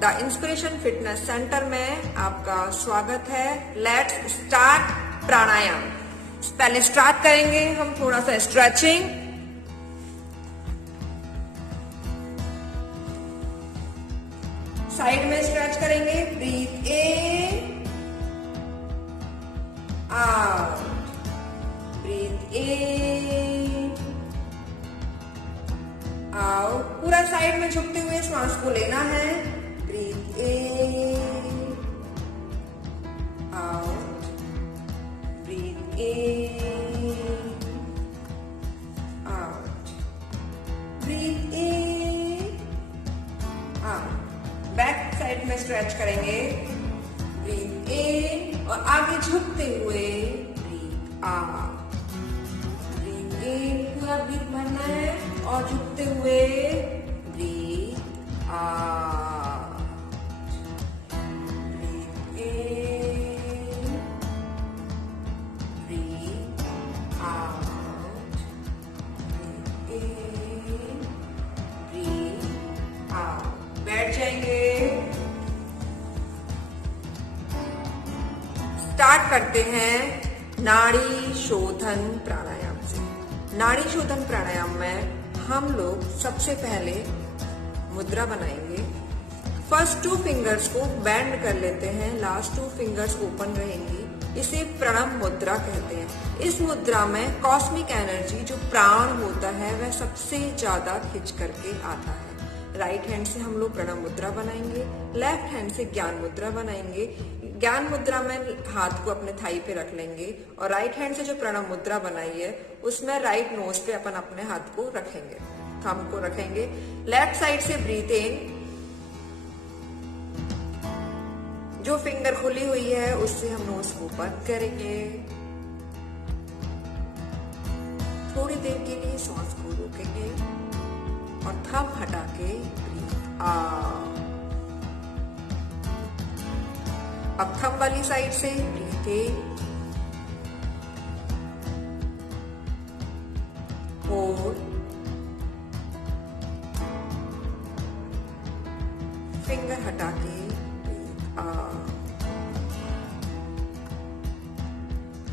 The inspiration fitness centre में आपका स्वागत है। लेट्स स्टार्ट प्राणायाम। पहले स्टार्ट करेंगे हम थोड़ा सा स्ट्रेचिंग। साइड में स्ट्रेच करेंगे। ब्रीथ इन, आउट, ब्रीथ इन, आउट। पूरा साइड में झुकते हुए श्वास को लेना है। ब्रीथ इन, आउट, ब्रीथ इन, आउट, ब्रीथ इन, आउट। बैक साइड में स्ट्रेच करेंगे। ब्रीथ इन और आगे झुकते हुए ब्रीथ आउट। ब्रीथ इन, पूरा ब्रीथ भरना है और झुकते हुए ब्रीथ आउट। ब्रीथ इन, ब्रीथ आउट, ब्रीथ इन, ब्रीथ आउट। बैठ जाएंगे। स्टार्ट करते हैं नाड़ी शोधन प्राणायाम से। नाड़ी शोधन प्राणायाम में हम लोग सबसे पहले मुद्रा बनाएंगे। फर्स्ट 2 फिंगर्स को बेंड कर लेते हैं, लास्ट 2 फिंगर्स ओपन रहेंगी। इसे प्रणव मुद्रा कहते हैं। इस मुद्रा में कॉस्मिक एनर्जी जो प्राण होता है वह सबसे ज्यादा खिंच करके आता है। राइट हैंड से हम लोग प्रणव मुद्रा बनाएंगे, लेफ्ट हैंड से ज्ञान मुद्रा बनाएंगे। ज्ञान मुद्रा में हाथ को अपने थाई पे रख लेंगे और राइट हैंड से जो प्रणव मुद्रा बनाई है उसमें राइट नोज पे अपन अपने हाथ को रखेंगे, थंब को रखेंगे। लेफ्ट साइड से ब्रीथ इन, जो फिंगर खुली हुई है उससे हम नोज को बंद करेंगे। थोड़ी देर के लिए सांस को रोकेंगे और थंब हटा के ब्रीथ आउट। अब थंब वाली साइड से ब्रीथ इन, होल्ड, फिंगर हटा के ब्रीथ आउट।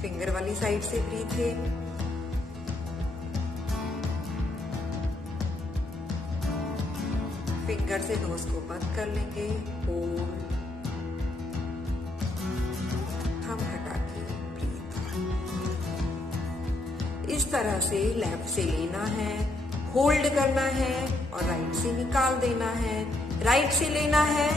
फिंगर वाली साइड से ब्रीथ इन, फिंगर से नोज को बंद कर लेंगे। होल्ड, थंब हटा के ब्रीथ आउट। इस तरह से लेफ्ट से लेना है, होल्ड करना है और राइट से निकाल देना है। राइट से लेना है,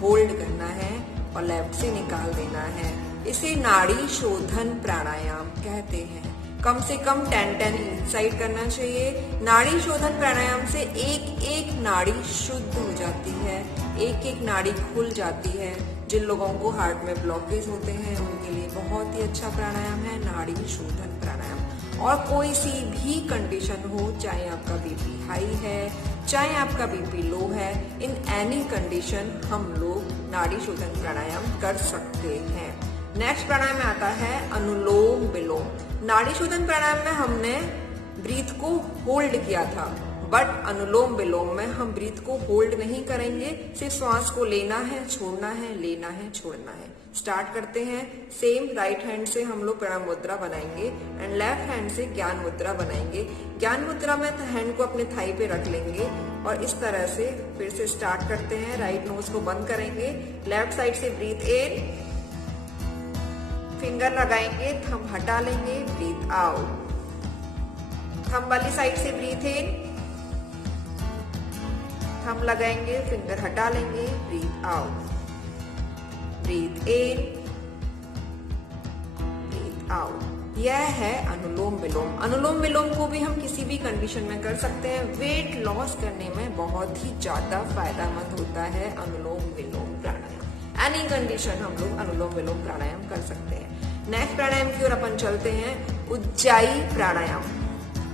होल्ड करना है और लेफ्ट से निकाल देना है। इसे नाड़ी शोधन प्राणायाम कहते हैं। कम से कम 10-10 इनसाइड करना चाहिए। नाड़ी शोधन प्राणायाम से एक एक नाड़ी शुद्ध हो जाती है, एक एक नाड़ी खुल जाती है। जिन लोगों को हार्ट में ब्लॉकेज होते हैं उनके लिए बहुत ही अच्छा प्राणायाम है नाड़ी शोधन प्राणायाम। और कोई सी भी कंडीशन हो, चाहे आपका बीपी हाई है, चाहे आपका बीपी लो है, इन एनी कंडीशन हम लोग नाड़ी शोधन प्राणायाम कर सकते हैं। नेक्स्ट प्राणायाम में आता है अनुलोम विलोम। नाड़ी शोधन प्राणायाम में हमने ब्रीथ को होल्ड किया था, बट अनुलोम विलोम में हम ब्रीथ को होल्ड नहीं करेंगे, सिर्फ श्वास को लेना है, छोड़ना है, लेना है, छोड़ना है। स्टार्ट करते हैं। सेम राइट हैंड से हम लोग प्रणव मुद्रा बनाएंगे एंड लेफ्ट हैंड से ज्ञान मुद्रा बनाएंगे। ज्ञान मुद्रा में हैंड को अपने थाई पे रख लेंगे और इस तरह से फिर से स्टार्ट करते हैं। राइट नोज को बंद करेंगे, लेफ्ट साइड से ब्रीथ इन, फिंगर लगाएंगे, थंब हटा लेंगे, ब्रीथ आउट। थंब वाली साइड से ब्रीथ इन, थंब लगाएंगे, फिंगर हटा लेंगे, ब्रीथ आउट। ब्रीथ इन, ब्रीथ आउट। यह है अनुलोम विलोम। अनुलोम विलोम को भी हम किसी भी कंडीशन में कर सकते हैं। वेट लॉस करने में बहुत ही ज्यादा फायदेमंद होता है अनुलोम विलोम प्राणायाम। एनी कंडीशन हम लोग अनुलोम विलोम प्राणायाम कर सकते हैं। नेक्स्ट प्राणायाम की ओर अपन चलते हैं, उज्जाई प्राणायाम।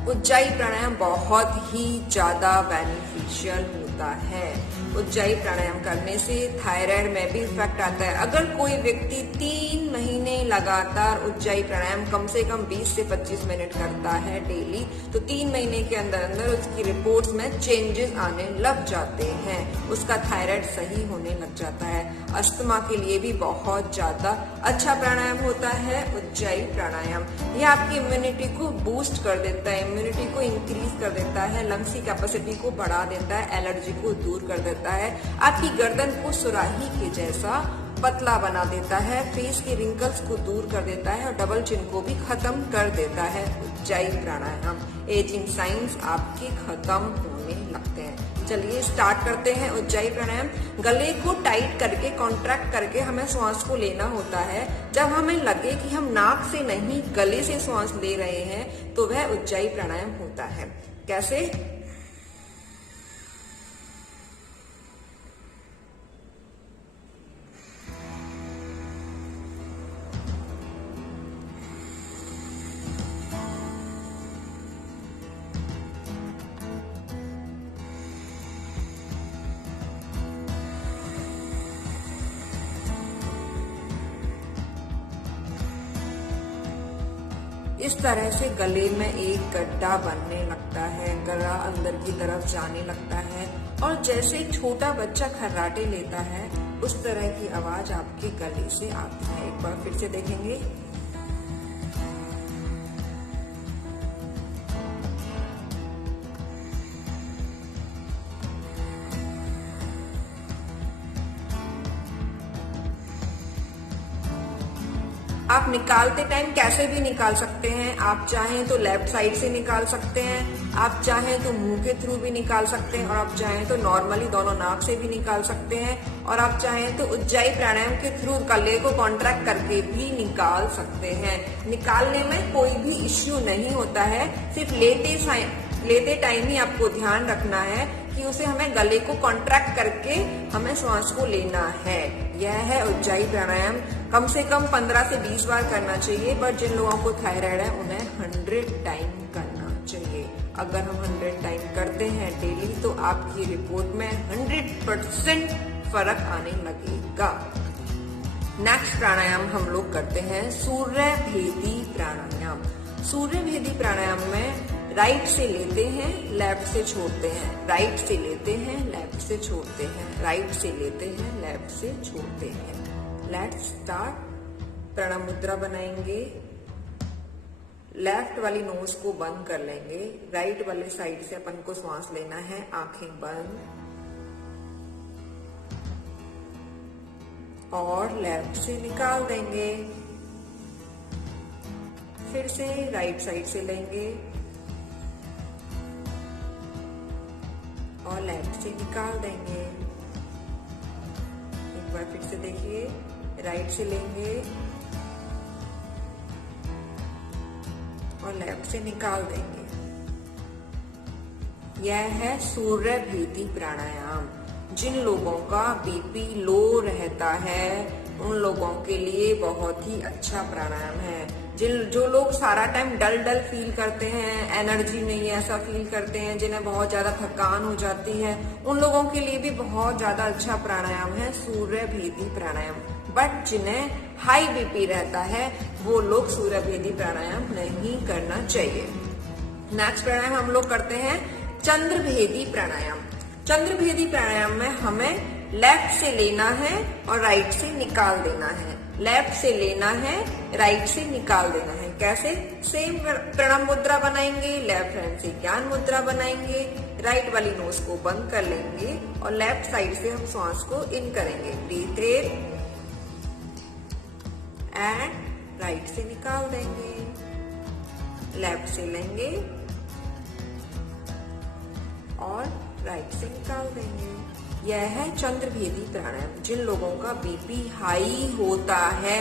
उज्जाई प्राणायाम बहुत ही ज्यादा बेनिफिशियल होता है। उज्जाई प्राणायाम करने से थायराइड में भी इफेक्ट आता है। अगर कोई व्यक्ति 3 महीने लगातार उज्जाई प्राणायाम कम से कम 20 से 25 मिनट करता है डेली, तो 3 महीने के अंदर अंदर उसकी रिपोर्ट्स में चेंजेस आने लग जाते हैं, उसका थायराइड सही होने लग जाता है। अस्थमा के लिए भी बहुत ज्यादा अच्छा प्राणायाम होता है उज्जाई प्राणायाम। यह आपकी इम्यूनिटी को बूस्ट कर देता है, इम्यूनिटी को इंक्रीज कर देता है, लंग्स की कैपेसिटी को बढ़ा देता है, एलर्जी को दूर कर देता है, आपकी गर्दन को सुराही के जैसा पतला बना देता है, फेस के रिंकल्स को दूर कर देता है और डबल चिन को भी खत्म कर देता है उज्जाई प्राणायाम। एजिंग साइंस आपके खत्म होने लगते हैं। चलिए स्टार्ट करते हैं उज्जाई प्राणायाम। गले को टाइट करके, कॉन्ट्रैक्ट करके हमें श्वास को लेना होता है। जब हमें लगे कि हम नाक से नहीं गले से श्वास ले रहे हैं तो वह उज्जाई प्राणायाम होता है। कैसे? इस तरह से गले में एक गड्ढा बनने लगता है, गला अंदर की तरफ जाने लगता है और जैसे एक छोटा बच्चा खर्राटे लेता है उस तरह की आवाज आपके गले से आती है। एक बार फिर से देखेंगे। आप निकालते टाइम कैसे भी निकाल सकते हैं। आप चाहें तो लेफ्ट साइड से निकाल सकते हैं, आप चाहें तो मुंह के थ्रू भी निकाल सकते हैं और आप चाहें तो नॉर्मली दोनों नाक से भी निकाल सकते हैं और आप चाहें तो उज्जाई प्राणायाम के थ्रू गले को कॉन्ट्रैक्ट करके भी निकाल सकते हैं। निकालने में कोई भी इश्यू नहीं होता है, सिर्फ लेते टाइम ही आपको ध्यान रखना है कि उसे हमें गले को कॉन्ट्रैक्ट करके हमें श्वास को लेना है। यह है उज्जाई प्राणायाम। कम से कम 15 से 20 बार करना चाहिए, बट जिन लोगों को थायराइड है उन्हें 100 टाइम करना चाहिए। अगर हम 100 टाइम करते हैं डेली तो आपकी रिपोर्ट में 100% फर्क आने लगेगा। नेक्स्ट प्राणायाम हम लोग करते हैं सूर्य भेदी प्राणायाम। सूर्य भेदी प्राणायाम में राइट से लेते हैं, लेफ्ट से छोड़ते हैं, राइट से लेते हैं, लेफ्ट से छोड़ते हैं, राइट से लेते हैं, लेफ्ट से छोड़ते हैं। Let's start. प्रणव मुद्रा बनाएंगे, लेफ्ट वाली नोज को बंद कर लेंगे, राइट वाले साइड से अपन को श्वास लेना है, आंखें बंद और लेफ्ट से निकाल देंगे। फिर से राइट साइड से लेंगे और लेफ्ट से निकाल देंगे। एक बार फिर से देखिए, राइट से लेंगे और लेफ्ट से निकाल देंगे। यह है सूर्य भेदी प्राणायाम। जिन लोगों का बीपी लो रहता है उन लोगों के लिए बहुत ही अच्छा प्राणायाम है। जो लोग सारा टाइम डल डल फील करते हैं, एनर्जी नहीं है ऐसा फील करते हैं, जिन्हें बहुत ज्यादा थकान हो जाती है, उन लोगों के लिए भी बहुत ज्यादा अच्छा प्राणायाम है सूर्य भेदी प्राणायाम। बट जिन्हें हाई बीपी रहता है वो लोग सूर्य भेदी प्राणायाम नहीं करना चाहिए। नेक्स्ट प्राणायाम हम लोग करते हैं चंद्र भेदी प्राणायाम। चंद्र भेदी प्राणायाम में हमें लेफ्ट से लेना है और राइट से निकाल देना है, लेफ्ट से लेना है, राइट से निकाल देना है। कैसे? सेम प्रणव मुद्रा बनाएंगे, लेफ्ट हैंड से ज्ञान मुद्रा बनाएंगे, राइट वाली नोज को बंद कर लेंगे और लेफ्ट साइड से हम श्वास को इन करेंगे, ब्रीथ इन एंड राइट से निकाल देंगे, लेफ्ट से लेंगे और राइट से निकाल देंगे। यह है चंद्र भेदी प्राणायाम। जिन लोगों का बीपी हाई होता है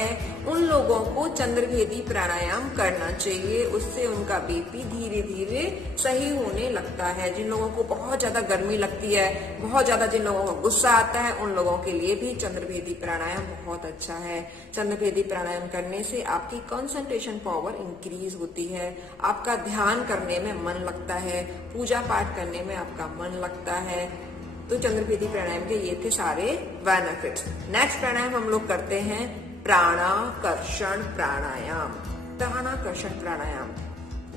उन लोगों को चंद्र भेदी प्राणायाम करना चाहिए, उससे उनका बीपी धीरे धीरे सही होने लगता है। जिन लोगों को बहुत ज्यादा गर्मी लगती है, बहुत ज्यादा जिन लोगों को गुस्सा आता है, उन लोगों के लिए भी चंद्र भेदी प्राणायाम बहुत अच्छा है। चंद्र भेदी प्राणायाम करने से आपकी कंसंट्रेशन पावर इंक्रीज होती है, आपका ध्यान करने में मन लगता है, पूजा पाठ करने में आपका मन लगता है, तो चंद्रभेदी प्राणायाम के ये थे सारे बेनिफिट्स। नेक्स्ट प्राणायाम हम लोग करते हैं प्राणाकर्षण प्राणायाम। प्राणाकर्षण प्राणायाम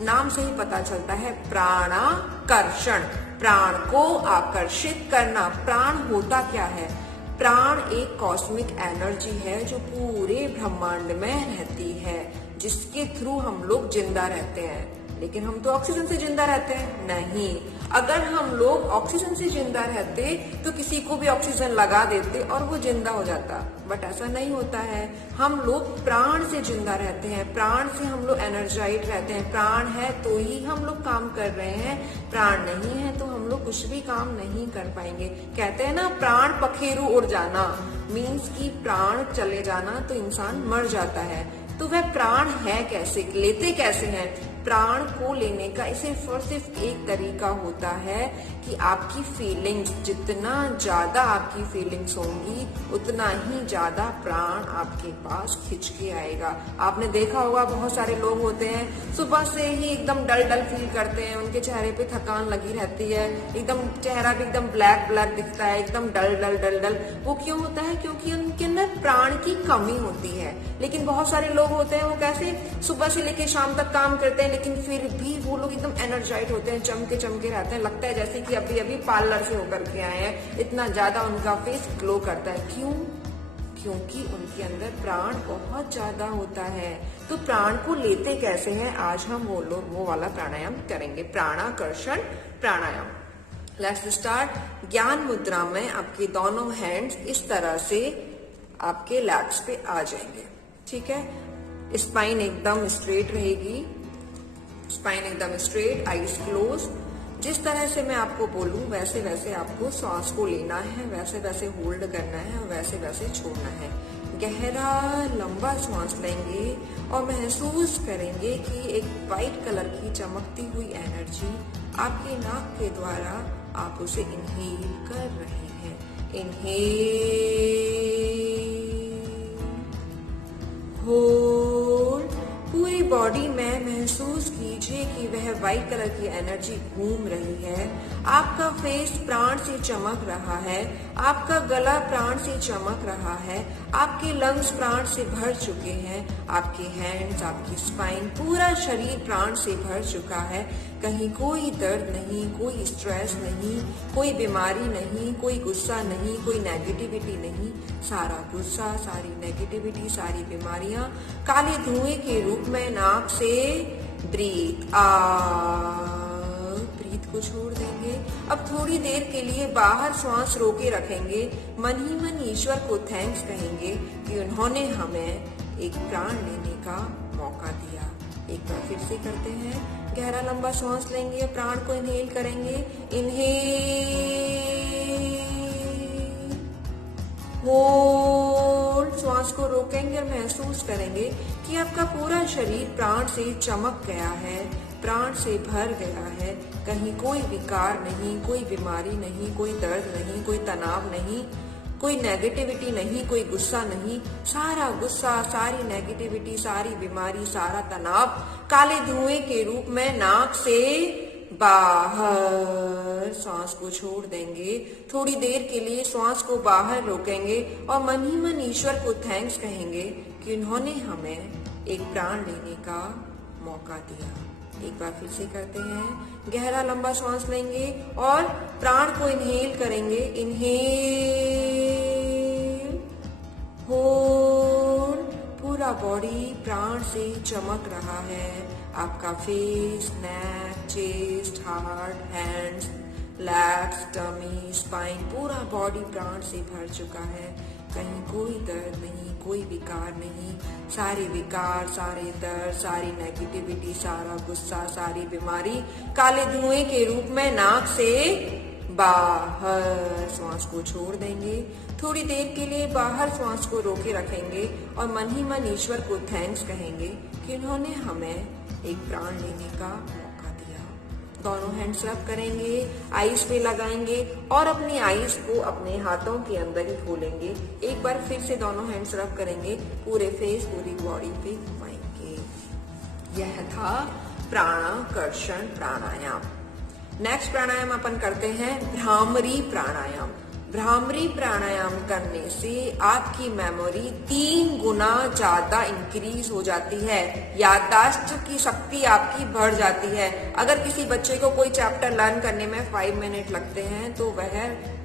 नाम से ही पता चलता है, प्राणाकर्षण, प्राण को आकर्षित करना। प्राण होता क्या है? प्राण एक कॉस्मिक एनर्जी है जो पूरे ब्रह्मांड में रहती है, जिसके थ्रू हम लोग जिंदा रहते हैं। लेकिन हम तो ऑक्सीजन से जिंदा रहते हैं? नहीं। अगर हम लोग ऑक्सीजन से जिंदा रहते तो किसी को भी ऑक्सीजन लगा देते और वो जिंदा हो जाता, बट ऐसा नहीं होता है। हम लोग प्राण से जिंदा रहते हैं, प्राण से हम लोग एनर्जाइज रहते हैं। प्राण है तो ही हम लोग काम कर रहे हैं, प्राण नहीं है तो हम लोग कुछ भी काम नहीं कर पाएंगे। कहते हैं ना, प्राण पखेरु उड़ जाना, मीन्स कि प्राण चले जाना तो इंसान मर जाता है। तो वह प्राण है कैसे, लेते कैसे हैं? प्राण को लेने का सिर्फ और सिर्फ एक तरीका होता है कि आपकी फीलिंग्स, जितना ज्यादा आपकी फीलिंग्स होंगी उतना ही ज्यादा प्राण आपके पास खिंच के आएगा। आपने देखा होगा बहुत सारे लोग होते हैं सुबह से ही एकदम डल डल फील करते हैं, उनके चेहरे पे थकान लगी रहती है, एकदम चेहरा भी एकदम ब्लैक ब्लैक दिखता है, एकदम डल डल डल डल। वो क्यों होता है? क्योंकि उनके अंदर प्राण की कमी होती है। लेकिन बहुत सारे लोग होते हैं, वो कैसे सुबह से लेके शाम तक काम करते हैं, लेकिन फिर भी वो लोग एकदम एनर्जाइज होते हैं, चमके चमके रहते हैं, लगता है जैसे कि अभी अभी पार्लर से होकर के आए हैं। इतना ज्यादा उनका फेस ग्लो करता है। क्यों? क्योंकि उनके अंदर प्राण बहुत ज्यादा होता है। तो प्राण को लेते कैसे हैं, आज हम वो वाला प्राणायाम करेंगे, प्राणाकर्षण प्राणायाम। Let's start. ज्ञान मुद्रा में आपके दोनों हैंड्स इस तरह से आपके लैप्स पे आ जाएंगे, ठीक है। स्पाइन एकदम स्ट्रेट रहेगी, स्पाइन एकदम स्ट्रेट, आईज क्लोज। जिस तरह से मैं आपको बोलूं वैसे वैसे आपको सांस को लेना है, वैसे वैसे होल्ड करना है और वैसे वैसे छोड़ना है। गहरा लंबा सांस लेंगे और महसूस करेंगे कि एक वाइट कलर की चमकती हुई एनर्जी आपके नाक के द्वारा आप उसे इनहेल कर रहे हैं। Inhale, hold. पूरी बॉडी में महसूस कीजिए कि वह व्हाइट कलर की एनर्जी घूम रही है। आपका फेस प्राण से चमक रहा है, आपका गला प्राण से चमक रहा है, आपके लंग्स प्राण से भर चुके हैं, आपके हैंड्स, आपकी स्पाइन, पूरा शरीर प्राण से भर चुका है। कहीं कोई दर्द नहीं, कोई स्ट्रेस नहीं, कोई बीमारी नहीं, कोई गुस्सा नहीं, कोई नेगेटिविटी नहीं। सारा गुस्सा, सारी नेगेटिविटी, सारी बीमारियां काले धुएं के रूप में नाक से ब्रीथ आउट, ब्रीथ को छोड़ देंगे। अब थोड़ी देर के लिए बाहर श्वास रोके रखेंगे, मन ही मन ईश्वर को थैंक्स कहेंगे कि उन्होंने हमें एक प्राण लेने का मौका दिया। एक बार फिर से करते हैं। गहरा लंबा सांस लेंगे, प्राण को इनहेल करेंगे, इनहेल, होल्ड, श्वास को रोकेंगे और महसूस करेंगे कि आपका पूरा शरीर प्राण से चमक गया है, प्राण से भर गया है। कहीं कोई विकार नहीं, कोई बीमारी नहीं, कोई दर्द नहीं, कोई तनाव नहीं, कोई नेगेटिविटी नहीं, कोई गुस्सा नहीं। सारा गुस्सा, सारी नेगेटिविटी, सारी बीमारी, सारा तनाव काले धुएं के रूप में नाक से बाहर सांस को छोड़ देंगे। थोड़ी देर के लिए सांस को बाहर रोकेंगे और मन ही मन ईश्वर को थैंक्स कहेंगे कि उन्होंने हमें एक प्राण लेने का मौका दिया। एक बार फिर से करते हैं। गहरा लंबा सांस लेंगे और प्राण को इनहेल करेंगे, इनहेल, होल्ड। पूरा बॉडी प्राण से चमक रहा है। आपका face, neck, chest, heart, hands, legs, tummy, spine, पूरा बॉडी प्राण से भर चुका है। कहीं कोई दर्द नहीं, कोई विकार नहीं। सारे विकार, सारे दर्द, सारी नेगेटिविटी, सारा गुस्सा, सारी बीमारी काले धुएं के रूप में नाक से बाहर श्वास को छोड़ देंगे। थोड़ी देर के लिए बाहर श्वास को रोके रखेंगे और मन ही मन ईश्वर को थैंक्स कहेंगे कि उन्होंने हमें एक प्राण लेने का मौका दिया। दोनों हैंड्स रब करेंगे, आईज पे लगाएंगे और अपनी आईज को अपने हाथों के अंदर ही खोलेंगे। एक बार फिर से दोनों हैंड्स रब करेंगे, पूरे फेस, पूरी बॉडी पे घुमाएंगे। यह था प्राणाकर्षण प्राणायाम। नेक्स्ट प्राणायाम अपन करते हैं भ्रामरी प्राणायाम। भ्रामरी प्राणायाम करने से आपकी मेमोरी 3 गुना ज्यादा इंक्रीज हो जाती है, याददाश्त की शक्ति आपकी बढ़ जाती है। अगर किसी बच्चे को कोई चैप्टर लर्न करने में 5 मिनट लगते हैं तो वह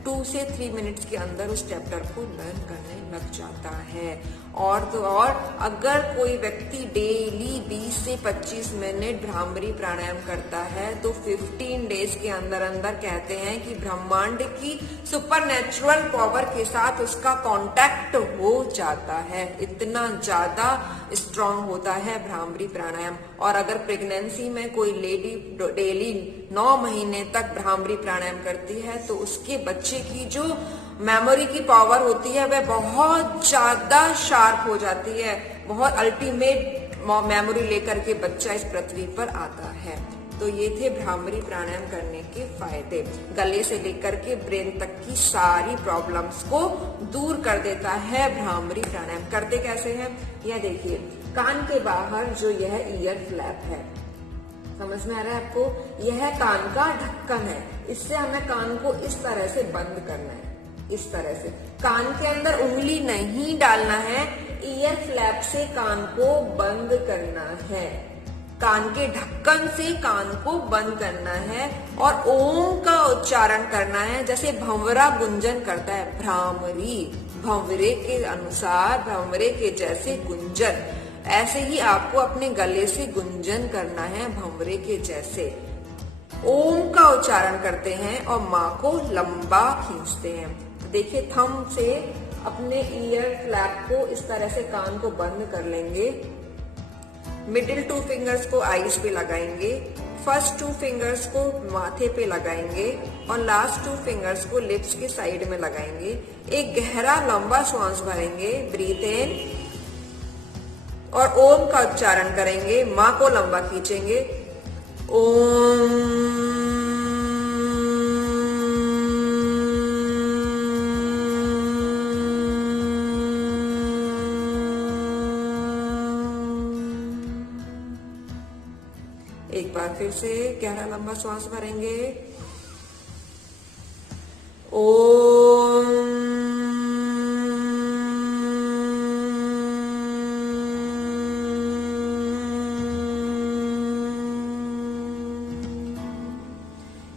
2 से 3 मिनट्स के अंदर उस चैप्टर को लर्न करने लग जाता है। और तो और अगर कोई व्यक्ति डेली 20 से 25 मिनट भ्रामरी प्राणायाम करता है तो 15 डेज के अंदर अंदर कहते हैं कि ब्रह्मांड की सुपरनेचुरल पावर के साथ उसका कांटेक्ट हो जाता है। इतना ज्यादा स्ट्रांग होता है भ्रामरी प्राणायाम। और अगर प्रेगनेंसी में कोई लेडी डेली 9 महीने तक भ्रामरी प्राणायाम करती है तो उसके बच्चे की जो मेमोरी की पावर होती है वह बहुत ज्यादा शार्प हो जाती है। बहुत अल्टीमेट मेमोरी लेकर के बच्चा इस पृथ्वी पर आता है। तो ये थे भ्रामरी प्राणायाम करने के फायदे। गले से लेकर के ब्रेन तक की सारी प्रॉब्लम्स को दूर कर देता है भ्रामरी प्राणायाम। करते कैसे हैं यह देखिए। कान के बाहर जो यह ईयर फ्लैप है, समझ में आ रहा है आपको? यह कान का ढक्कन है। इससे हमें कान को इस तरह से बंद करना है, इस तरह से। कान के अंदर उंगली नहीं डालना है, ईयर फ्लैप से कान को बंद करना है। कान के ढक्कन से कान को बंद करना है और ओम का उच्चारण करना है, जैसे भंवरा गुंजन करता है। भ्रामरी, भंवरे के अनुसार, भंवरे के जैसे गुंजन, ऐसे ही आपको अपने गले से गुंजन करना है भंवरे के जैसे। ओम का उच्चारण करते हैं और माँ को लंबा खींचते हैं। देखिए, थंब से अपने ईयर फ्लैप को इस तरह से कान को बंद कर लेंगे। मिडिल 2 फिंगर्स को आईज पे लगाएंगे, फर्स्ट 2 फिंगर्स को माथे पे लगाएंगे और लास्ट 2 फिंगर्स को लिप्स के साइड में लगाएंगे। एक गहरा लंबा श्वास भरेंगे, ब्रीथ इन, और ओम का उच्चारण करेंगे। माँ को लंबा खींचेंगे, ओम। एक बार फिर से गहरा लंबा श्वास भरेंगे, ओम।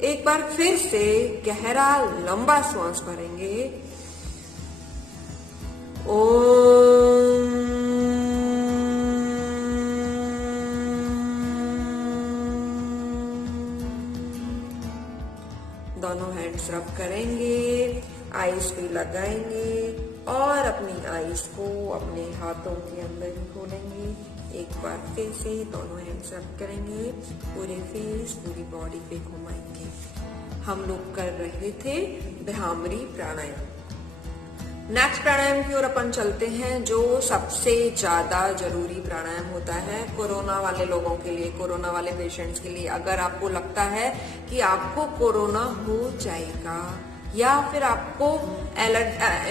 एक बार फिर से गहरा लंबा श्वास भरेंगे, ओम। दोनों हैंड्स रब करेंगे, आईज पे लगाएंगे और अपनी आईज को अपने हाथों के अंदर ही खोलेंगे। एक बार फिर से दोनों हैंड्स रब करेंगे, पूरे फेस, पूरी बॉडी पे घुमाएंगे। हम लोग कर रहे थे भ्रामरी प्राणायाम। नेक्स्ट प्राणायाम की ओर अपन चलते हैं, जो सबसे ज्यादा जरूरी प्राणायाम होता है कोरोना वाले लोगों के लिए, कोरोना वाले पेशेंट्स के लिए। अगर आपको लगता है कि आपको कोरोना हो जाएगा या फिर आपको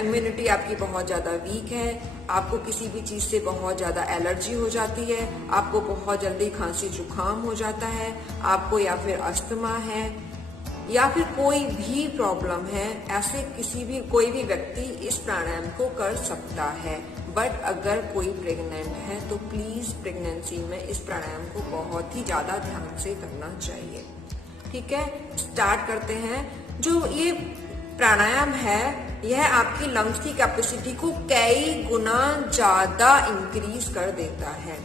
इम्यूनिटी आपकी बहुत ज्यादा वीक है, आपको किसी भी चीज से बहुत ज्यादा एलर्जी हो जाती है, आपको बहुत जल्दी खांसी जुकाम हो जाता है, आपको या फिर अस्थमा है या फिर कोई भी प्रॉब्लम है, ऐसे कोई भी व्यक्ति इस प्राणायाम को कर सकता है। बट अगर कोई प्रेग्नेंट है तो प्लीज प्रेगनेंसी में इस प्राणायाम को बहुत ही ज्यादा ध्यान से करना चाहिए। ठीक है, स्टार्ट करते हैं। जो ये प्राणायाम है यह आपकी लंग्स की कैपेसिटी को कई गुना ज्यादा इंक्रीज कर देता है।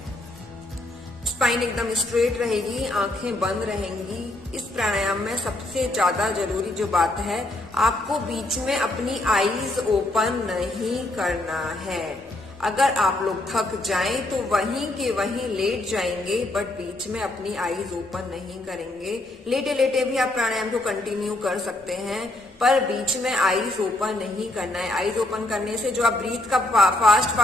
स्पाइन एकदम स्ट्रेट रहेगी, आंखें बंद रहेंगी। इस प्राणायाम में सबसे ज्यादा जरूरी जो बात है, आपको बीच में अपनी आईज ओपन नहीं करना है। अगर आप लोग थक जाएं तो वहीं के वहीं लेट जाएंगे, बट बीच में अपनी आईज ओपन नहीं करेंगे। लेटे लेटे भी आप प्राणायाम को कंटिन्यू कर सकते हैं, पर बीच में आईज ओपन नहीं करना है। आईज ओपन करने से जो आप ब्रीथ का फास्ट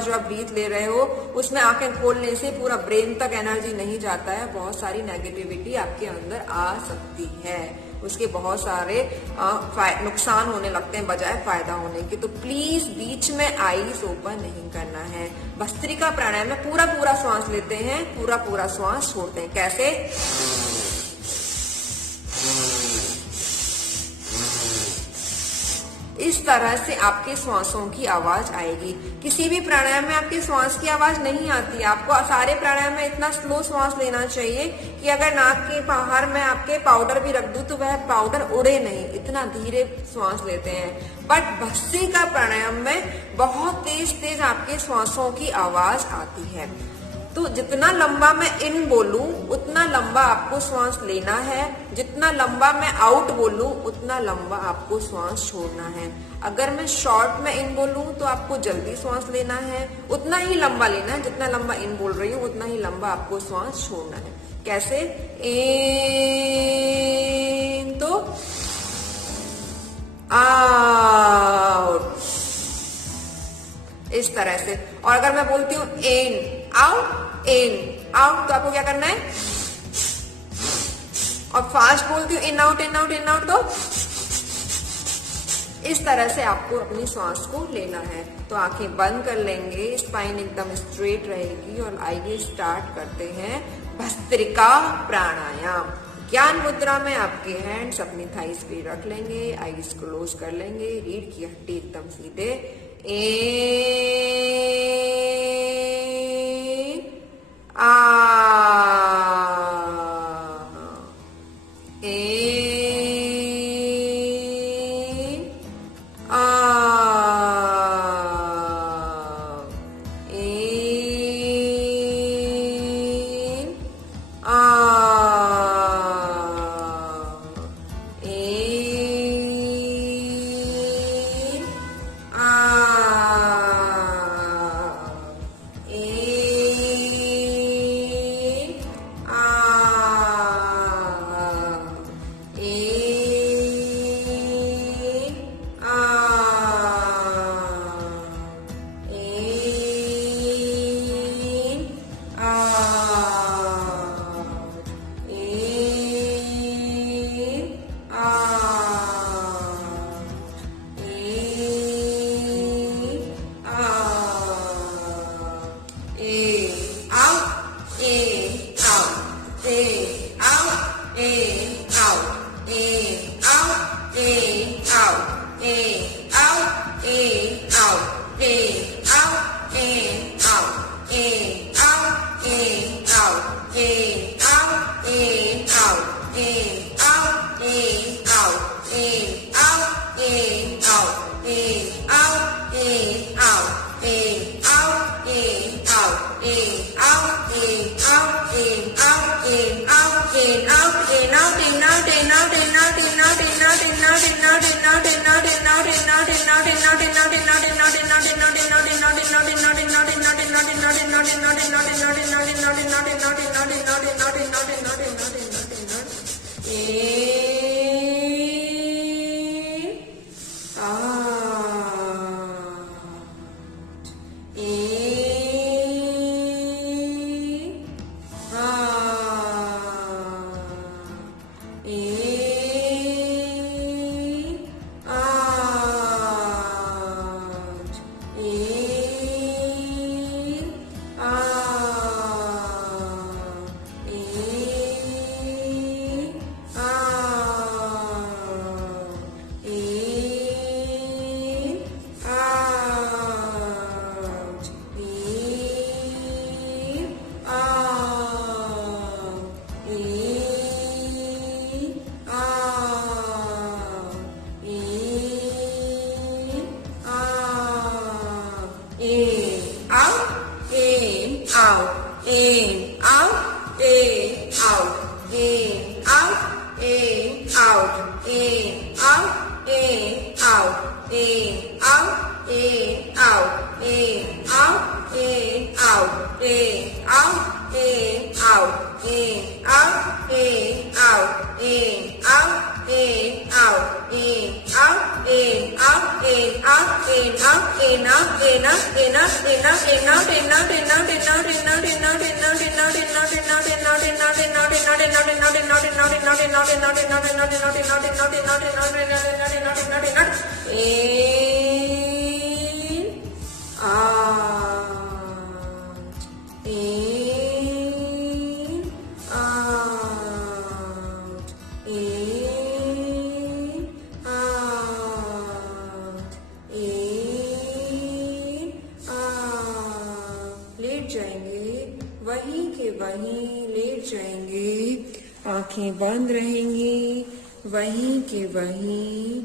जो आप ब्रीथ ले रहे हो, उसमें आंखें खोलने से पूरा ब्रेन तक एनर्जी नहीं जाता है, बहुत सारी नेगेटिविटी आपके अंदर आ सकती है, उसके बहुत सारे नुकसान होने लगते हैं बजाय फायदा होने के। तो प्लीज बीच में आईज ओपन नहीं करना है। भस्त्रिका प्राणायाम में पूरा श्वास लेते हैं, पूरा श्वास छोड़ते हैं। कैसे? इस तरह से आपके श्वासों की आवाज आएगी। किसी भी प्राणायाम में आपके श्वास की आवाज नहीं आती। आपको सारे प्राणायाम में इतना स्लो श्वास लेना चाहिए कि अगर नाक के बाहर में आपके पाउडर भी रख दूं तो वह पाउडर उड़े नहीं, इतना धीरे श्वास लेते हैं। बट भस्त्रिका प्राणायाम में बहुत तेज तेज आपके श्वासों की आवाज आती है। तो जितना लंबा मैं इन बोलूं उतना लंबा आपको श्वास लेना है, जितना लंबा मैं आउट बोलूं उतना लंबा आपको श्वास छोड़ना है। अगर मैं शॉर्ट में इन बोलूं तो आपको जल्दी श्वास लेना है, उतना ही लंबा लेना है, जितना लंबा इन बोल रही हूं उतना ही लंबा आपको श्वास छोड़ना है। कैसे? इन तो आउट, इस तरह से। और अगर मैं बोलती हूं इन आउट तो आपको क्या करना है? और फास्ट बोलती हूँ इन आउट तो इस तरह से आपको अपनी सांस को लेना है। तो आंखें बंद कर लेंगे, स्पाइन एकदम स्ट्रेट रहेगी और आइए स्टार्ट करते हैं भस्त्रिका प्राणायाम। ज्ञान मुद्रा में आपके हैंड्स अपनी थाइस पे रख लेंगे, आईज क्लोज कर लेंगे, रीढ़ की हड्डी एकदम सीधे। आंखें बंद रहेंगी, वहीं के वहीं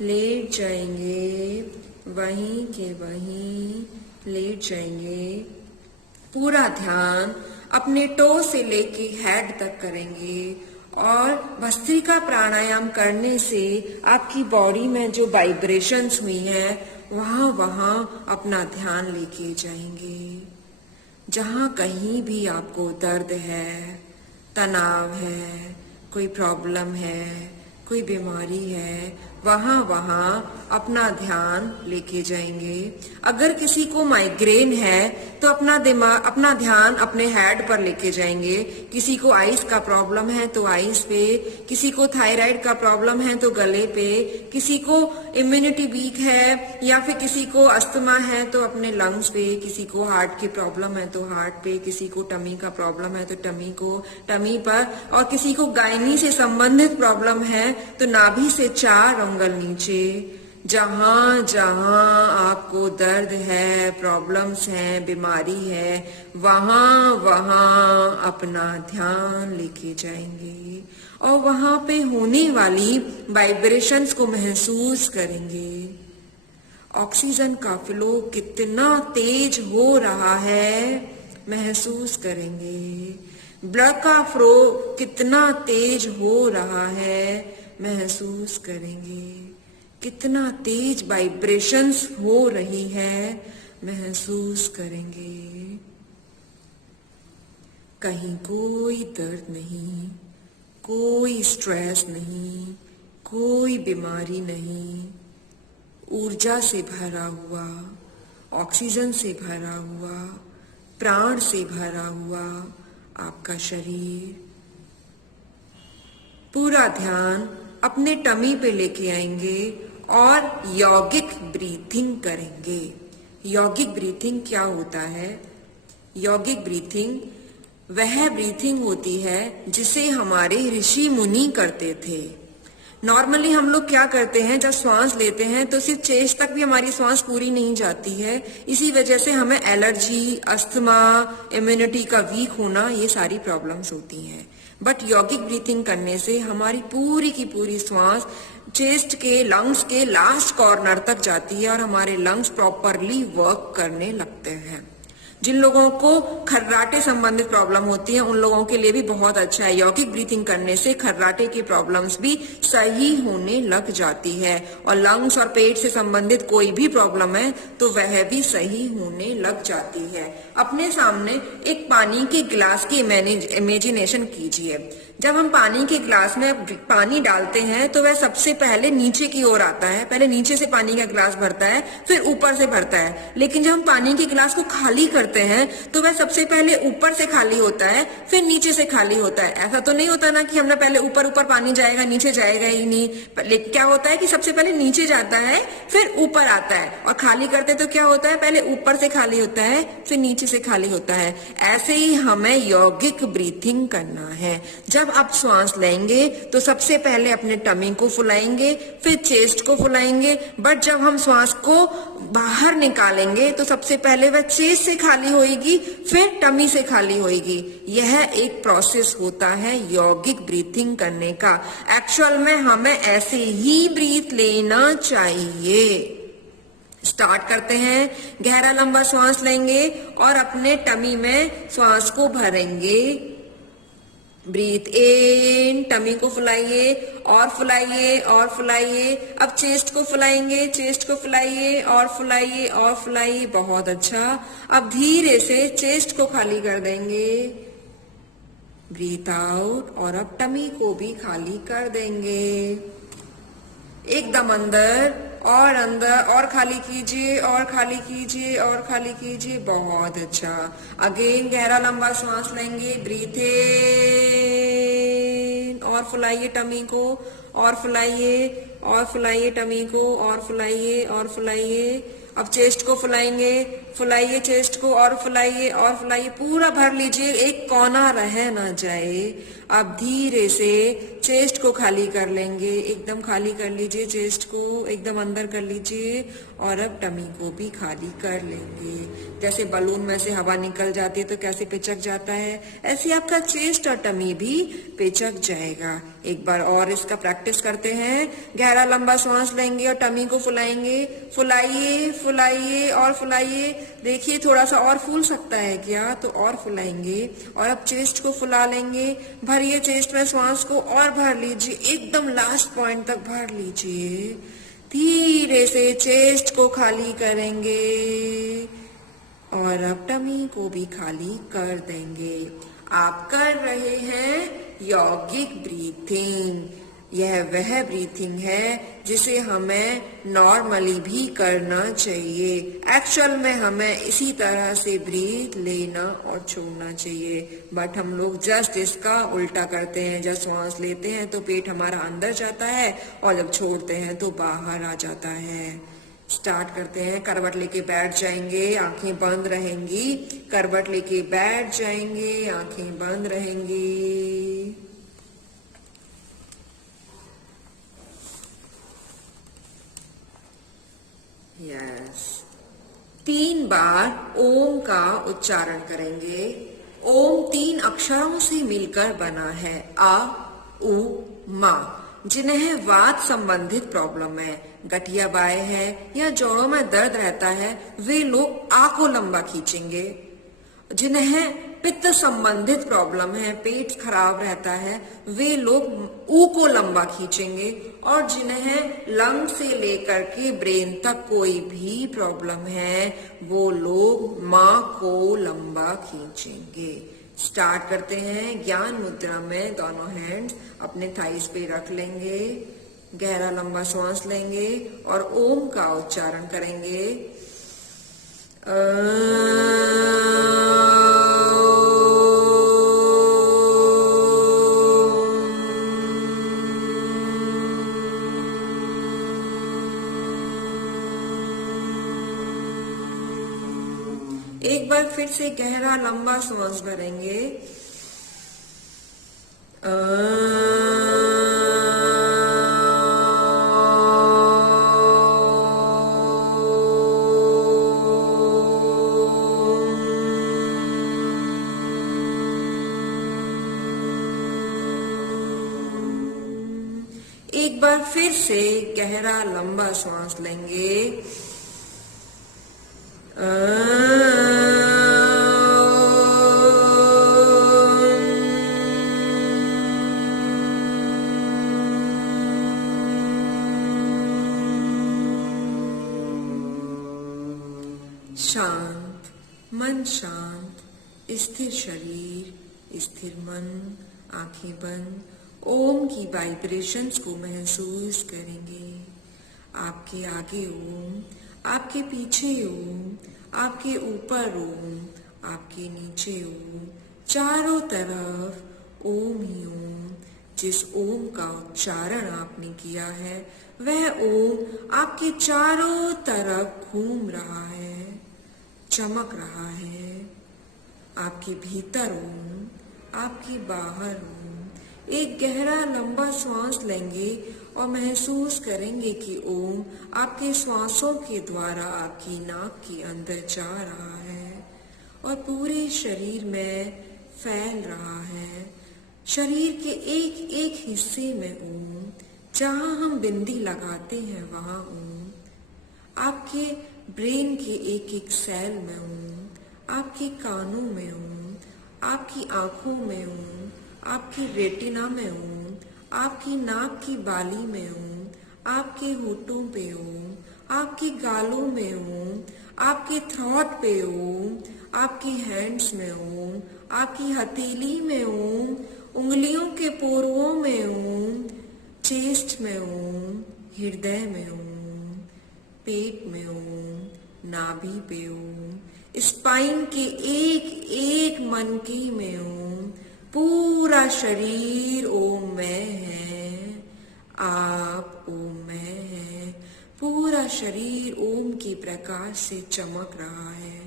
लेट जाएंगे, वहीं के वहीं लेट जाएंगे। पूरा ध्यान अपने टो से लेके हेड तक करेंगे और भस्त्रिका प्राणायाम करने से आपकी बॉडी में जो वाइब्रेशंस हुई हैं वहां अपना ध्यान लेके जाएंगे। जहां कहीं भी आपको दर्द है, तनाव है, कोई प्रॉब्लम है, कोई बीमारी है, वहां अपना ध्यान लेके जाएंगे। अगर किसी को माइग्रेन है तो अपना ध्यान अपने हेड पर लेके जाएंगे। किसी को आइस का प्रॉब्लम है तो आइस पे, किसी को थायराइड का प्रॉब्लम है तो गले पे, किसी को इम्यूनिटी वीक है या फिर किसी को अस्थमा है तो अपने लंग्स पे, किसी को हार्ट की प्रॉब्लम है तो हार्ट पे, किसी को टमी का प्रॉब्लम है तो टमी पर, और किसी को गायनी से संबंधित प्रॉब्लम है तो नाभि से 4 अंगुल नीचे। जहां जहां आपको दर्द है, प्रॉब्लम्स हैं, बीमारी है, वहां अपना ध्यान लेके जाएंगे और वहां पे होने वाली वाइब्रेशंस को महसूस करेंगे। ऑक्सीजन का फ्लो कितना तेज हो रहा है महसूस करेंगे। ब्लड का फ्लो कितना तेज हो रहा है महसूस करेंगे। कितना तेज वाइब्रेशंस हो रही है महसूस करेंगे। कहीं कोई दर्द नहीं, कोई स्ट्रेस नहीं, कोई बीमारी नहीं। ऊर्जा से भरा हुआ, ऑक्सीजन से भरा हुआ, प्राण से भरा हुआ आपका शरीर। पूरा ध्यान अपने टमी पे लेके आएंगे और यौगिक ब्रीथिंग करेंगे। यौगिक ब्रीथिंग क्या होता है? यौगिक ब्रीथिंग वह ब्रीथिंग होती है जिसे हमारे ऋषि मुनि करते थे। नॉर्मली हम लोग क्या करते हैं, जब श्वास लेते हैं तो सिर्फ चेस्ट तक भी हमारी श्वास पूरी नहीं जाती है। इसी वजह से हमें एलर्जी, अस्थमा, इम्यूनिटी का वीक होना, ये सारी प्रॉब्लम्स होती हैं। बट यौगिक ब्रीथिंग करने से हमारी पूरी की पूरी श्वास चेस्ट के, लंग्स के लास्ट कॉर्नर तक जाती है और हमारे लंग्स प्रॉपरली वर्क करने लगते हैं। जिन लोगों को खर्राटे संबंधित प्रॉब्लम होती है उन लोगों के लिए भी बहुत अच्छा है। यौगिक ब्रीथिंग करने से खर्राटे की प्रॉब्लम्स भी सही होने लग जाती है और लंग्स और पेट से संबंधित कोई भी प्रॉब्लम है तो वह भी सही होने लग जाती है। अपने सामने एक पानी के गिलास की इमेजिनेशन कीजिए। जब हम पानी के गिलास में पानी डालते हैं तो वह सबसे पहले नीचे की ओर आता है। पहले नीचे से पानी का गिलास भरता है, फिर ऊपर से भरता है। लेकिन जब हम पानी के गिलास को खाली करते हैं तो वह सबसे पहले ऊपर से खाली होता है, फिर नीचे से खाली होता है। ऐसा तो नहीं होता ना कि हमने पहले ऊपर पानी जाएगा, नीचे जाएगा ही नहीं। लेकिन क्या होता है कि सबसे पहले नीचे जाता है, फिर ऊपर आता है। और खाली करते तो क्या होता है, पहले ऊपर से खाली होता है, फिर नीचे से खाली होता है। ऐसे ही हमें यौगिक ब्रीथिंग करना है। जब आप श्वास लेंगे तो सबसे पहले अपने टमी को फुलाएंगे, फिर चेस्ट को फुलाएंगे। बट जब हम श्वास को बाहर निकालेंगे तो सबसे पहले वह चेस्ट से खाली होगी, फिर टमी से खाली होगी। यह एक प्रोसेस होता है यौगिक ब्रीथिंग करने का। एक्चुअल में हमें ऐसे ही ब्रीथ लेना चाहिए। स्टार्ट करते हैं। गहरा लंबा श्वास लेंगे और अपने टमी में श्वास को भरेंगे। ब्रीथ इन, टमी को फुलाइए और फुलाइए और फुलाइए। अब चेस्ट को फुलाएंगे, चेस्ट को फुलाइए और फुलाइए और फुलाइए। बहुत अच्छा। अब धीरे से चेस्ट को खाली कर देंगे। ब्रीथ आउट और अब टमी को भी खाली कर देंगे। एकदम अंदर और खाली कीजिए और खाली कीजिए और खाली कीजिए। बहुत अच्छा। अगेन गहरा लंबा सांस लेंगे। ब्रीथ इन और फुलाइए टमी को और फुलाइए और फुलाइए टमी को और फुलाइए और फुलाइए। अब चेस्ट को फुलाएंगे, फुलाइए चेस्ट को, और फुलाइए और फुलाइए, पूरा भर लीजिए, एक कोना रह ना जाए। आप धीरे से चेस्ट को खाली कर लेंगे, एकदम खाली कर लीजिए, चेस्ट को एकदम अंदर कर लीजिए, और अब टमी को भी खाली कर लेंगे। जैसे बलून में से हवा निकल जाती है तो कैसे पिचक जाता है, ऐसे आपका चेस्ट और टमी भी पिचक जाएगा। एक बार और इसका प्रैक्टिस करते हैं। गहरा लंबा सांस लेंगे और टमी को फुलाएंगे, फुलाइए फुलाइए और फुलाइए। देखिए थोड़ा सा और फूल सकता है क्या, तो और फुलाएंगे, और अब चेस्ट को फुला लेंगे। भरिए चेस्ट में सांस को और भर लीजिए, एकदम लास्ट पॉइंट तक भर लीजिए। धीरे से चेस्ट को खाली करेंगे और अब टमी को भी खाली कर देंगे। आप कर रहे हैं यौगिक ब्रीथिंग। यह वह ब्रीथिंग है जिसे हमें नॉर्मली भी करना चाहिए। एक्चुअल में हमें इसी तरह से ब्रीथ लेना और छोड़ना चाहिए, बट हम लोग जस्ट इसका उल्टा करते हैं। जब सांस लेते हैं तो पेट हमारा अंदर जाता है और जब छोड़ते हैं तो बाहर आ जाता है। स्टार्ट करते हैं। करवट लेके बैठ जाएंगे, आंखें बंद रहेंगी। करवट लेके बैठ जाएंगे, आंखें बंद रहेंगी। यस। 3 बार ओम का उच्चारण करेंगे। ओम 3 अक्षरों से मिलकर बना है, आ, उ, मा। जिन्हें वात संबंधित प्रॉब्लम है, गठिया बाय है या जोड़ों में दर्द रहता है, वे लोग आ को लंबा खींचेंगे। जिन्हें पित्त संबंधित प्रॉब्लम है, पेट खराब रहता है, वे लोग ऊ को लंबा खींचेंगे। और जिन्हें लंग से लेकर के ब्रेन तक कोई भी प्रॉब्लम है, वो लोग माँ को लंबा खींचेंगे। स्टार्ट करते हैं। ज्ञान मुद्रा में दोनों हैंड्स अपने थाइस पे रख लेंगे, गहरा लंबा सांस लेंगे और ओम का उच्चारण करेंगे। एक बार फिर से गहरा लंबा सांस भरेंगे। एक बार फिर से गहरा लंबा सांस लेंगे। शांत मन, शांत स्थिर शरीर, स्थिर मन, आंखें बंद। ओम की वाइब्रेशंस को महसूस करेंगे। आपके आगे ओम, आपके पीछे ओम, आपके ऊपर ओम, आपके नीचे ओम, चारों तरफ ओम ही ओम। जिस ओम का उच्चारण आपने किया है, वह ओम आपके चारों तरफ घूम रहा है, चमक रहा है। आपके भीतर ओम, आपके बाहर ओम। एक गहरा लंबा सांस लेंगे और महसूस करेंगे कि ओम आपके श्वासों के द्वारा आपकी नाक के अंदर जा रहा है और पूरे शरीर में फैल रहा है। शरीर के एक एक हिस्से में ओम, जहां हम बिंदी लगाते हैं वहां ओम। आपके ब्रेन के एक एक सेल में ओम, आपके कानों में ओम, आपकी आंखों में ओम, आपकी रेटिना में ओम, आपकी नाक की बाली में ओम, आपके होठों पे ओम, आपके गालों में ओम, आपके थ्रोट पे ओम, आपकी हैंड्स में ओम, आपकी हथेली में ओम, उंगलियों के पोरों में ओम, चेस्ट में ओम, हृदय में ओम, पेट में ओम, नाभि पे ओम, स्पाइन के एक एक मनकी में ओम। पूरा शरीर ओम में है, आप ओम में है। पूरा शरीर ओम की प्रकाश से चमक रहा है।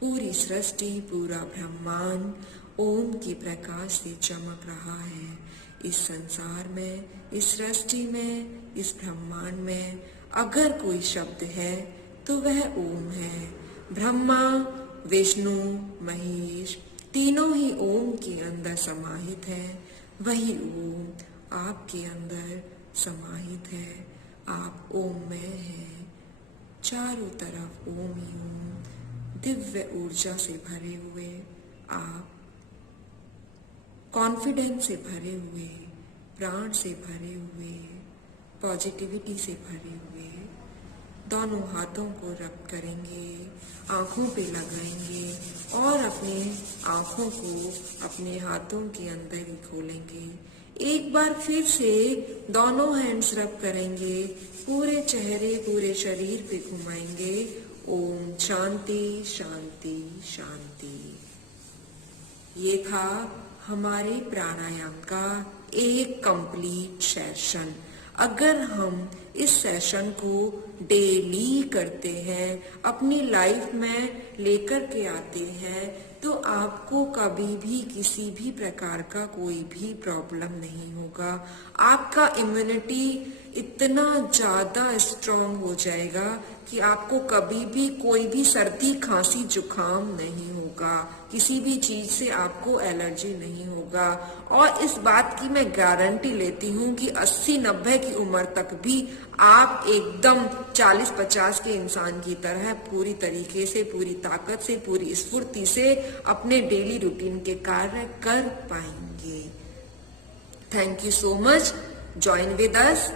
पूरी सृष्टि, पूरा ब्रह्मांड ओम के प्रकाश से चमक रहा है। इस संसार में, इस सृष्टि में, इस ब्रह्मांड में अगर कोई शब्द है तो वह ओम है। ब्रह्मा, विष्णु, महेश तीनों ही ओम के अंदर समाहित है। वही ओम आपके अंदर समाहित है। आप ओम में हैं। चारों तरफ ओम ही ओम, दिव्य ऊर्जा से भरे हुए आप, कॉन्फिडेंस से भरे हुए, प्राण से भरे हुए, पॉजिटिविटी से भरे हुए। दोनों हाथों को रब करेंगे, आंखों पे लगाएंगे और अपने आंखों को अपने हाथों के अंदर ही खोलेंगे। एक बार फिर से दोनों हैंड्स रब करेंगे, पूरे चेहरे, पूरे शरीर पे घुमाएंगे। ओम शांति शांति शांति। ये था हमारे प्राणायाम का एक कंप्लीट सेशन। अगर हम इस सेशन को डेली करते हैं, अपनी लाइफ में लेकर के आते हैं, तो आपको कभी भी किसी भी प्रकार का कोई भी प्रॉब्लम नहीं होगा। आपका इम्यूनिटी इतना ज्यादा स्ट्रांग हो जाएगा कि आपको कभी भी कोई भी सर्दी, खांसी, जुकाम नहीं होगा। किसी भी चीज से आपको एलर्जी नहीं होगा। और इस बात की मैं गारंटी लेती हूँ कि 80-90 की उम्र तक भी आप एकदम 40-50 के इंसान की तरह पूरी तरीके से, पूरी ताकत से, पूरी स्फूर्ति से अपने डेली रूटीन के कार्य कर पाएंगे। Thank you so much. Join with us.